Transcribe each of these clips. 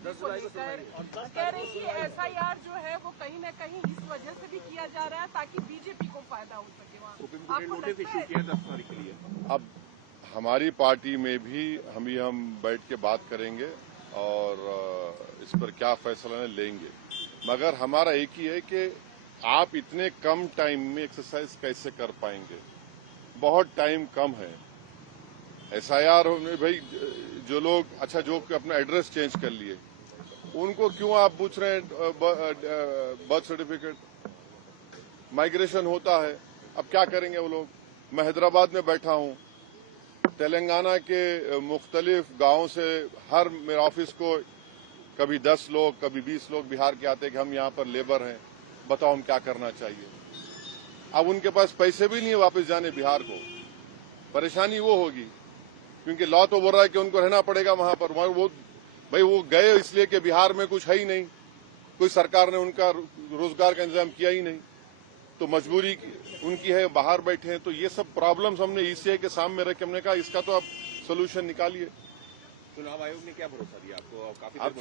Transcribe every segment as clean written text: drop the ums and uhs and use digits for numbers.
तब्दीली को लेकर कह रही कि SIR जो है वो कहीं न कहीं इस वजह से भी किया जा रहा है ताकि बीजेपी को फायदा हो सके। वहाँ आपको लगता है? अब हमारी पार्टी में भी हम बैठ के बात करेंगे और इस पर क्या फैसला लेंगे, मगर हमारा एक ही है कि आप इतने कम टाइम में एक्सरसाइज कैसे कर पाएंगे। बहुत टाइम कम है। SIR में भाई जो लोग जो अपना एड्रेस चेंज कर लिए उनको क्यों आप पूछ रहे हैं बर्थ सर्टिफिकेट? माइग्रेशन होता है, अब क्या करेंगे वो लोग? मैं हैदराबाद में बैठा हूं, तेलंगाना के मुख्तलिफ गांवों से हर मेरे ऑफिस को कभी 10 लोग कभी 20 लोग बिहार के आते हैं कि हम यहाँ पर लेबर हैं, बताओ हम क्या करना चाहिए। अब उनके पास पैसे भी नहीं है वापस जाने बिहार को। परेशानी वो होगी क्योंकि लॉ तो बोल रहा है कि उनको रहना पड़ेगा वहां पर। वो गए इसलिए कि बिहार में कुछ है ही नहीं, कोई सरकार ने उनका रोजगार का इंतजाम किया ही नहीं, तो मजबूरी उनकी है, बाहर बैठे हैं। तो ये सब प्रॉब्लम्स हमने ECI के सामने रखे, हमने कहा इसका तो आप सोल्यूशन निकालिए। चुनाव आयोग ने क्या भरोसा दिया आपको? काफी आप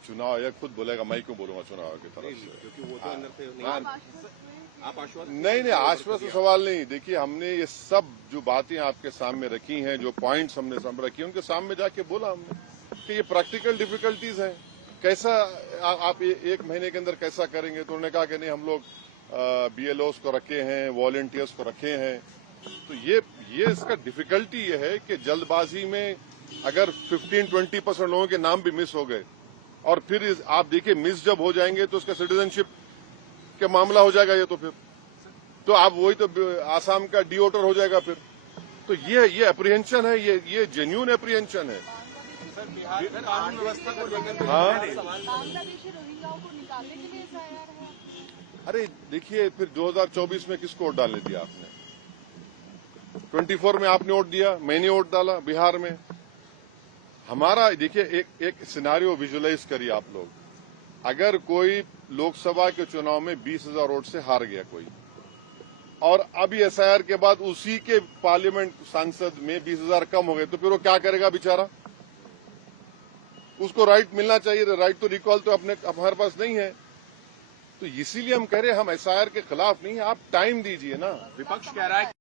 चुनाव आयोग खुद बोलेगा, मैं क्यों बोलूंगा चुनाव आयोग की तरफ से? क्योंकि वो तो अंदर से आप आश्वस्त नहीं, आश्वस्त सवाल नहीं। देखिए, हमने ये सब जो बातें आपके सामने रखी हैं, जो पॉइंट्स हमने सामने रखी हैं, उनके सामने जाके बोला हमने कि ये प्रैक्टिकल डिफिकल्टीज है, कैसा आप एक महीने के अंदर कैसा करेंगे। तो उन्होंने कहा कि नहीं, हम लोग BLOs को रखे हैं, वॉलंटियर्स को रखे हैं। तो ये इसका डिफिकल्टी ये है कि जल्दबाजी में अगर 15-20% लोगों के नाम भी मिस हो गए और फिर आप देखिए मिस जब हो जाएंगे तो उसका सिटीजनशिप के मामला हो जाएगा। ये तो आप वही तो आसाम का डिओटर हो जाएगा फिर। तो ये अप्रीहेंशन है, ये जेन्युइन अप्रीहेंशन है। कानून व्यवस्था को लेकर बांग्लादेशी रोहिंग्याओं को निकालने के लिए SIR है। अरे देखिए, फिर 2024 में किसको वोट डालने दिया आपने? 24 में आपने वोट दिया, मैंने वोट डाला बिहार में। हमारा देखिए, एक सिनारियो विजुअलाइज करिए आप लोग। अगर कोई लोकसभा के चुनाव में 20,000 वोट से हार गया कोई, और अब SIR के बाद उसी के पार्लियामेंट सांसद में 20,000 कम हो गए, तो फिर वो क्या करेगा बेचारा? उसको राइट मिलना चाहिए। राइट तो रिकॉल तो हमारे पास नहीं है। तो इसीलिए हम कह रहे हैं हम SIR के खिलाफ नहीं है, आप टाइम दीजिए ना। विपक्ष कह रहा है